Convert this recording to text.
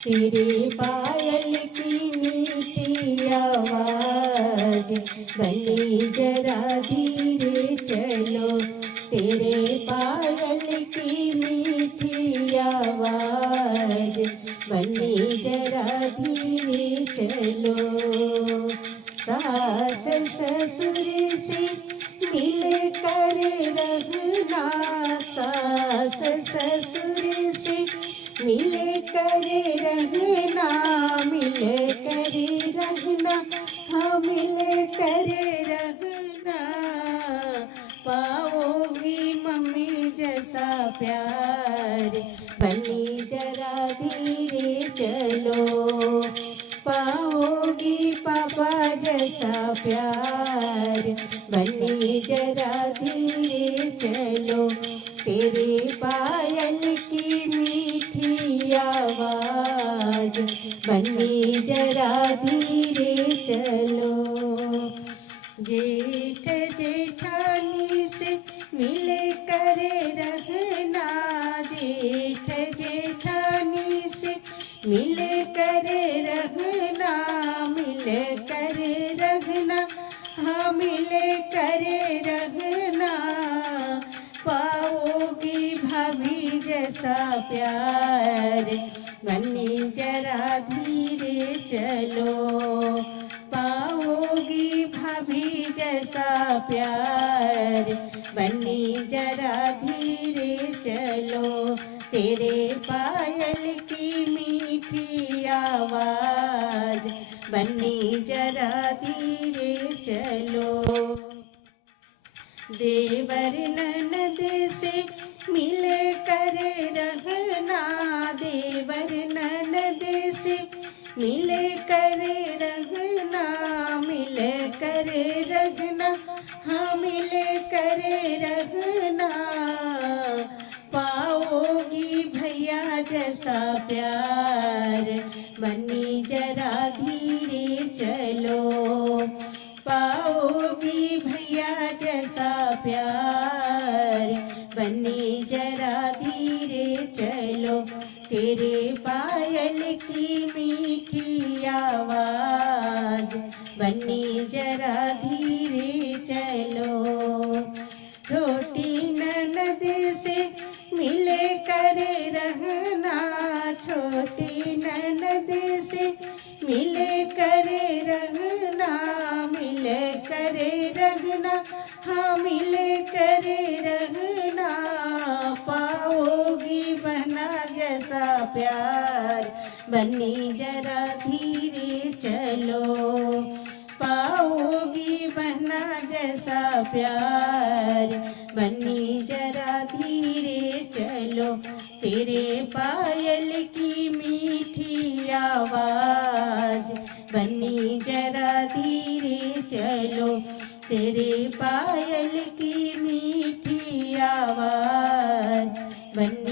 तेरे पायल की मीठी आवाज बनी जरा धीरे चलो। तेरे पायल की मीठी आवाज बनी जरा धीरे चलो। सास ससुर से मिल कर रहना, सास ससुर से मिल कर रहना, मिल कर रहना, हाँ मिल कर रहना। पाओगी मम्मी जैसा प्यार बनी जरा धीरे चलो। पाओगी पापा जैसा प्यार बनी जरा धीरे चलो। तेरे पायल की मीठी आवाज बनी जरा धीरे चलो। जेठ जेठानी से मिल कर रहना, जेठ जेठानी से मिल कर रहना, मिल कर रहना, हाँ मिल कर रहना। पाओगी भाभी जैसा प्यार बनी जरा धीरे चलो। पाओगी भाभी जैसा प्यार बनी जरा धीरे चलो। तेरे पायल की मीठी आवाज बनी जरा धीरे चलो। देवर ननद से मिल कर रहना, देवर ननद से मिल कर रहना, मिल कर रहना, हाँ मिल कर रहना। पाओगी भैया जैसा प्यार बनी जरा धीरे चलो। पाओगी भैया जैसा प्यार बनी जरा धीरे चलो। तेरे पायल की मीठी आवाज बनी जरा धीरे चलो। छोटी ननद से मिल कर रहना, छोटी ननद से मिल कर रहना, मिल कर रहना, हाँ मिल कर रहना। पाओगी बहना जैसा प्यार बनी जरा धीरे चलो। पाओगी बहना जैसा प्यार बनी जरा धीरे चलो। तेरे पायल की मीठी आवाज बनी जरा धीरे चलो। तेरे पायल की मीठी आवाज बनी